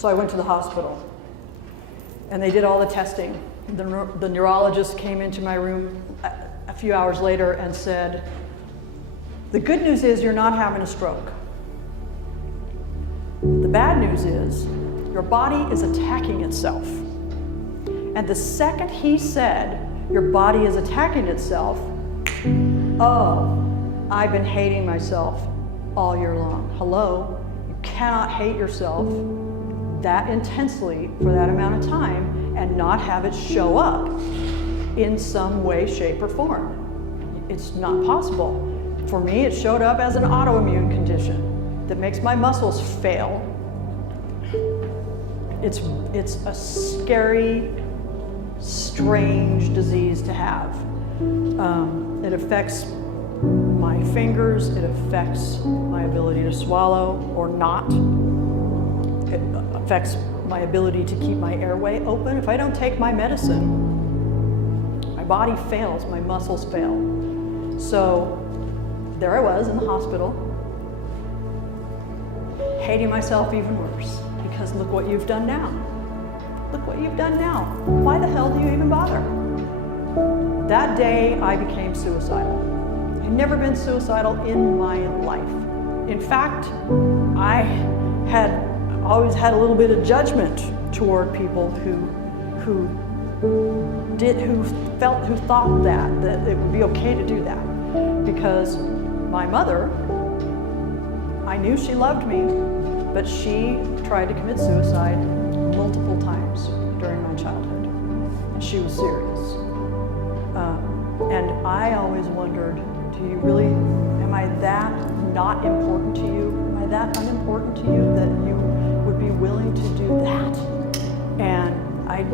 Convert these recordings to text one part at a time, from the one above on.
So I went to the hospital, and they did all the testing. The neurologist came into my room a few hours later and said, "The good news is you're not having a stroke. The bad news is your body is attacking itself." And the second he said, "Your body is attacking itself," oh, I've been hating myself all year long. Hello, you cannot hate yourself that intensely for that amount of time and not have it show up in some way, shape, or form. It's not possible. For me, it showed up as an autoimmune condition that makes my muscles fail. It's a scary, strange disease to have. It affects my fingers, it affects my ability to swallow or not. It affects my ability to keep my airway open. If I don't take my medicine, my body fails, my muscles fail. So there I was in the hospital, hating myself even worse, because look what you've done now. Look what you've done now. Why the hell do you even bother? That day I became suicidal. I'd never been suicidal in my life. In fact, I had always had a little bit of judgment toward people who thought that it would be okay to do that. Because my mother, I knew she loved me, but she tried to commit suicide multiple times during my childhood, and she was serious. And I always wondered, am I that not important to you? Am I that unimportant to you that you would be willing to do that? And I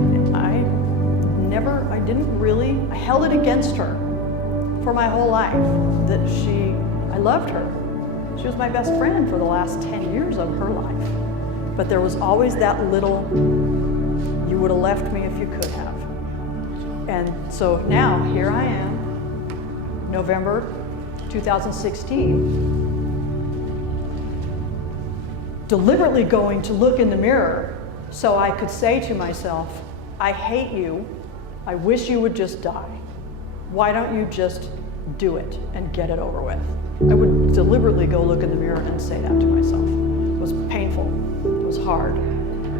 held it against her for my whole life, that I loved her. She was my best friend for the last 10 years of her life. But there was always that little, you would have left me if you could have. And so now, here I am, November 2016, deliberately going to look in the mirror so I could say to myself, I hate you, I wish you would just die. Why don't you just do it and get it over with? I would deliberately go look in the mirror and say that to myself. It was painful, it was hard.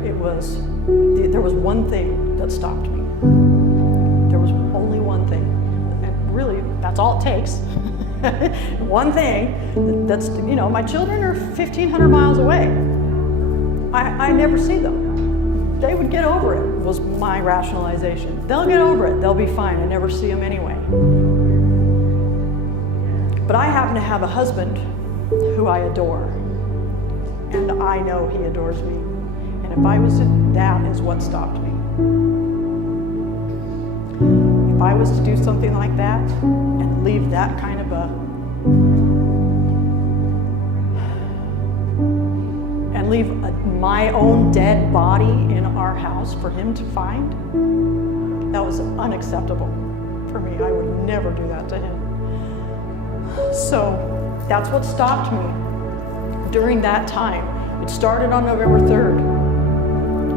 There was one thing that stopped me. There was only one thing, and really, that's all it takes. One thing, that's, my children are 1,500 miles away. I never see them. They would get over it, was my rationalization. They'll get over it, they'll be fine. I never see them anyway. But I happen to have a husband who I adore, and I know he adores me. And that is what stopped me. If I was to do something like that and leave that kind of my own dead body in our house for him to find, that was unacceptable for me. I would never do that to him. So that's what stopped me during that time. It started on November 3rd.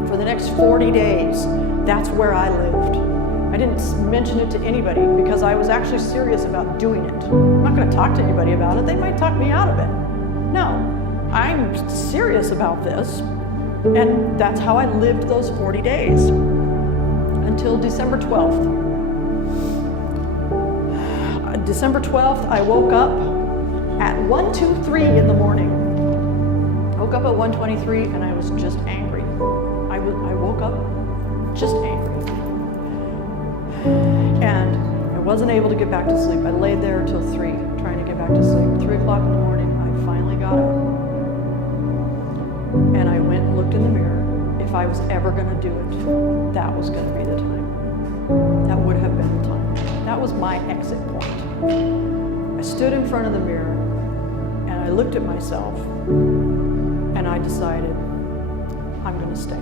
For the next 40 days, that's where I lived. I didn't mention it to anybody because I was actually serious about doing it. I'm not going to talk to anybody about it. They might talk me out of it. No, I'm serious about this. And that's how I lived those 40 days until December 12th. December 12th, I woke up at 1:23 in the morning. I woke up at 1:23 and I was just angry. I woke up just angry. And I wasn't able to get back to sleep. I laid there until 3, trying to get back to sleep. 3 o'clock in the morning, I finally got up. And I went and looked in the mirror. If I was ever going to do it, that was going to be the time. That would have been the time. That was my exit point. I stood in front of the mirror and I looked at myself and I decided, I'm going to stay.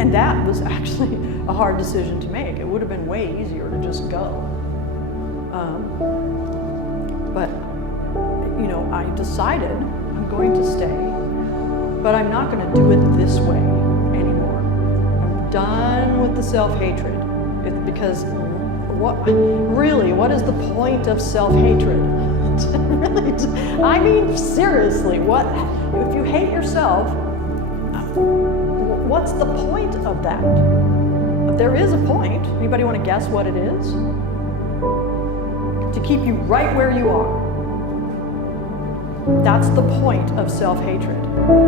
And that was actually a hard decision to make. It would have been way easier to just go. But, I decided I'm going to stay, but I'm not going to do it this way anymore. I'm done with the self-hatred. Because what is the point of self-hatred? Really, I mean, seriously, if you hate yourself, what's the point of that? There is a point. Anybody want to guess what it is? To keep you right where you are. That's the point of self-hatred.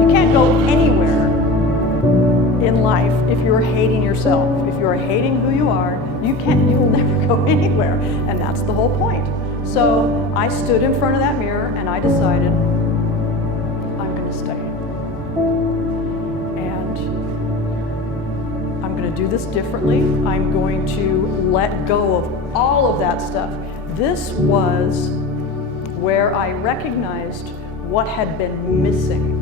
You can't go anywhere in life if you're hating yourself. If you're hating who you are, you'll never go anywhere. And that's the whole point. So I stood in front of that mirror and I decided I'm going to stay. And I'm going to do this differently. I'm going to let go of all of that stuff. This was where I recognized what had been missing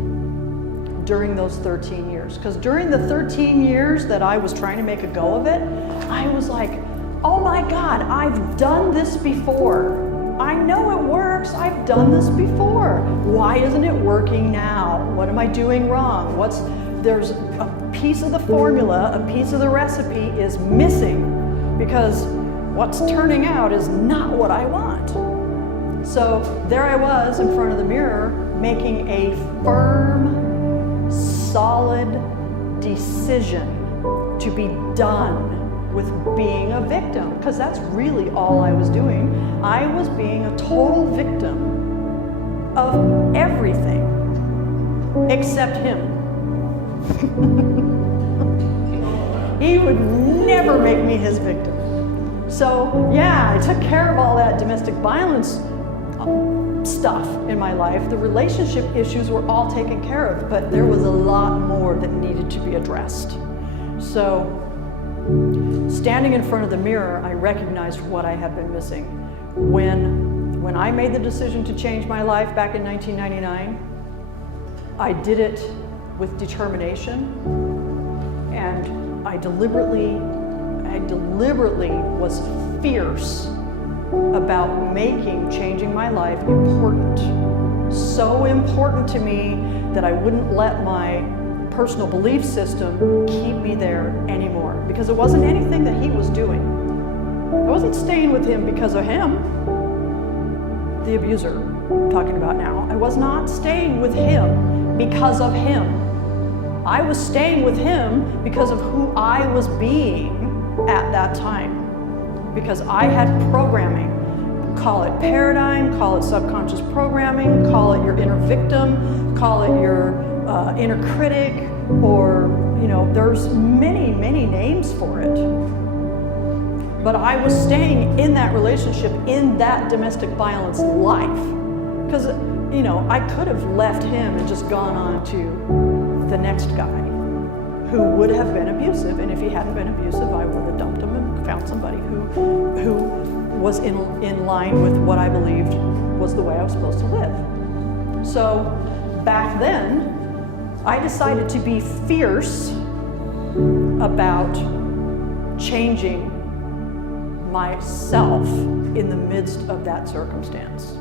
during those 13 years. Because during the 13 years that I was trying to make a go of it, I was like, oh my God, I've done this before. I know it works, I've done this before. Why isn't it working now? What am I doing wrong? There's a piece of the formula, a piece of the recipe is missing because what's turning out is not what I want. So there I was in front of the mirror making a firm, solid decision to be done with being a victim, because that's really all I was doing. I was being a total victim of everything except him. He would never make me his victim. So yeah, I took care of all that domestic violence stuff in my life. The relationship issues were all taken care of, but there was a lot more that needed to be addressed. So standing in front of the mirror, I recognized what I had been missing. When I made the decision to change my life back in 1999, I did it with determination, and I deliberately was fierce about making changing my life important. So important to me that I wouldn't let my personal belief system keep me there anymore, because it wasn't anything that he was doing. I wasn't staying with him because of him, the abuser I'm talking about now. I was not staying with him because of him. I was staying with him because of who I was being at that time, because I had programming. Call it paradigm, call it subconscious programming, call it your inner victim, call it your inner critic, or there's many, many names for it. But I was staying in that relationship, in that domestic violence life, because I could have left him and just gone on to the next guy who would have been abusive, and if he hadn't been abusive, I would have dumped him and found somebody who was in line with what I believed was the way I was supposed to live. So back then, I decided to be fierce about changing myself in the midst of that circumstance.